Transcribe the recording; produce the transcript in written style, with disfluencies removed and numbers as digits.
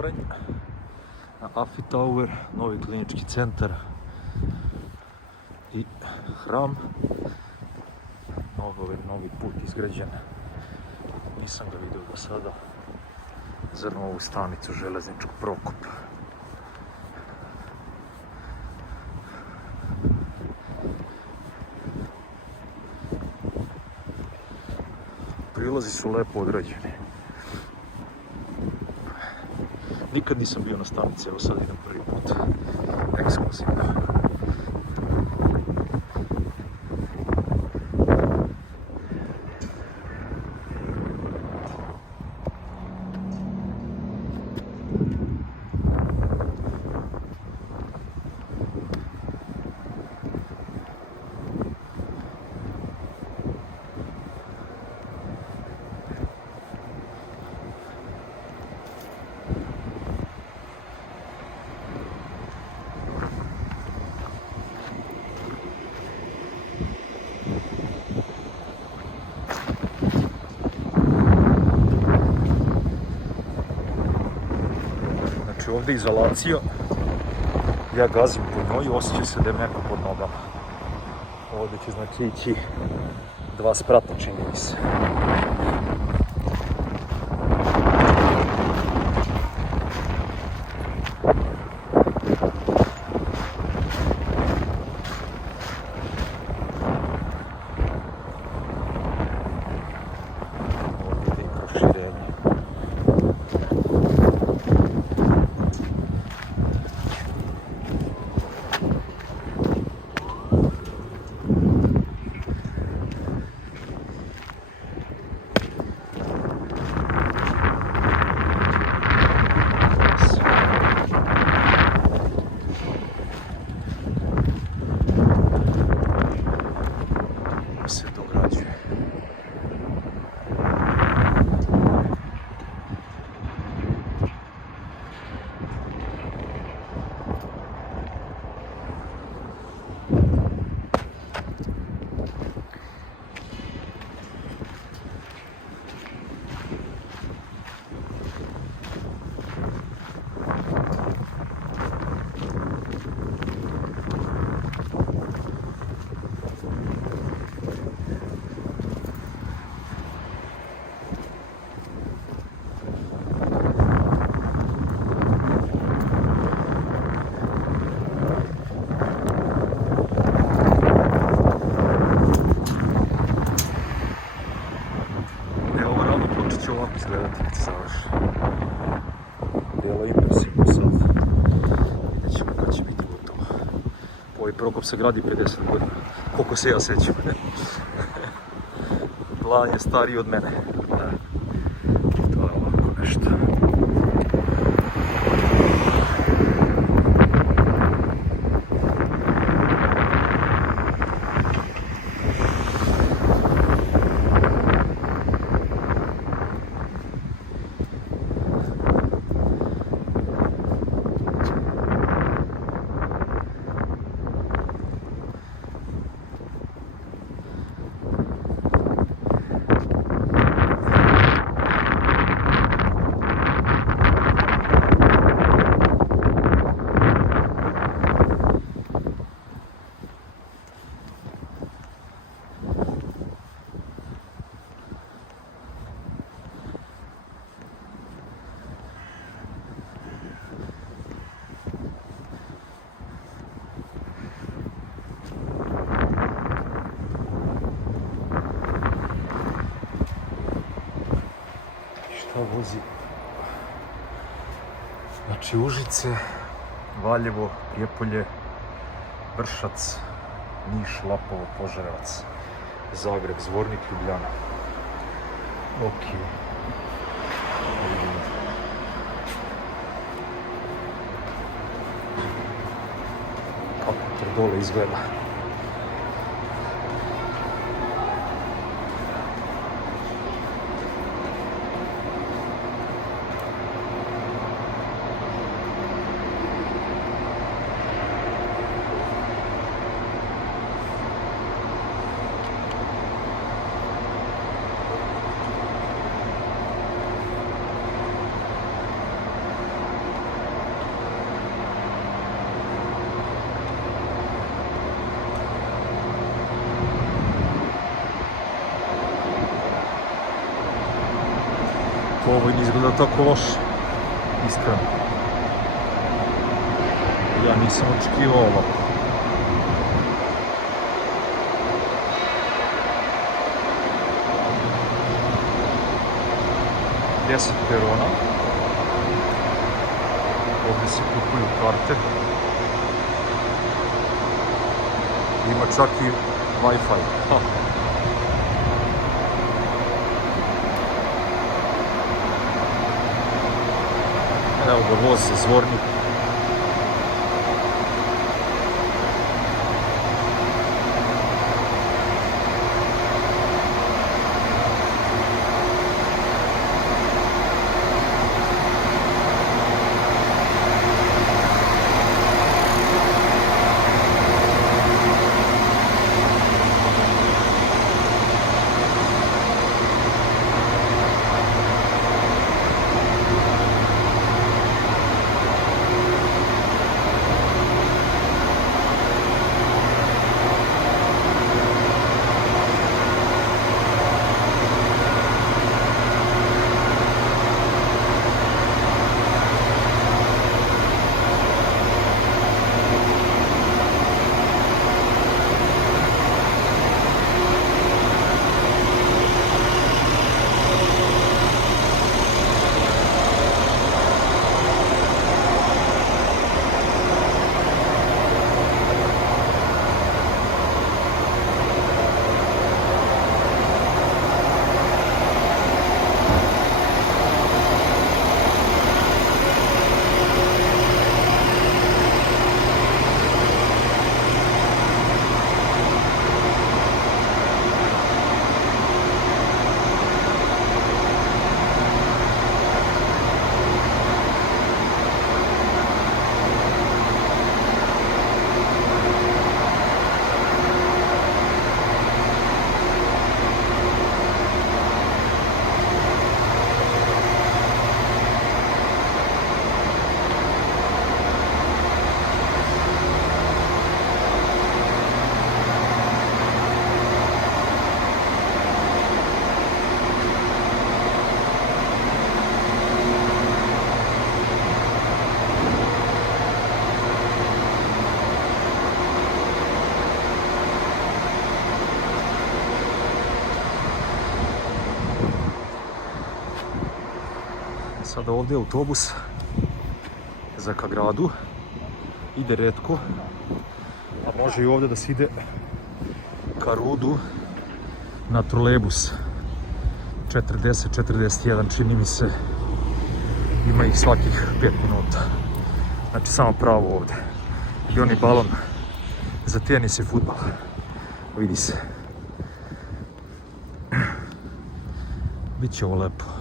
Oranj, na Afi Tower, novi klinički centar i hram. Novi put izgrađen, nisam ga vidio do sada, za novu stanicu železničkog Prokop. Prilazi su lepo odrađeni. Nikad nisam bio na stanici, evo sad idem prvi put. Ekskluzivno. Ovdje je izolacija, ja gazim po njoj i osjeća se da je neko pod nogama. Ovdje će znači ići 2 sprata, čini mi se. Ovdje je proširenje. Ovako izgledati kad se završi. Bijelo impresivno sad. Vidjet ćemo kad će biti gotovo. Ovaj Prokop se gradi 50 godina. Koliko se ja sjećam. Plan je stariji od mene. To je ovako nešto. Vozi, znači Užice, Valjevo, Prijepolje, Vršac, Niš, Lapovo, Požarevac, Zagreb, Zvornik, Ljubljana. Ok. Kako to dole izgleda. ovo i ne izgleda tako loše, iskreno. Ja nisam očekivao ovako. Deset perona. Ovdje se kupuju karte. Ima čak i Wi-Fi. Evo ga voz za Zvornik. Sada ovdje je autobus za ka gradu, ide retko, a može i ovdje da se ide ka Rudu na trolejbus 40-41, čini mi se, ima ih svakih 5 minuta, znači samo pravo ovdje. I onaj balon za tenis i fudbal, vidi se. Biće ovo lepo.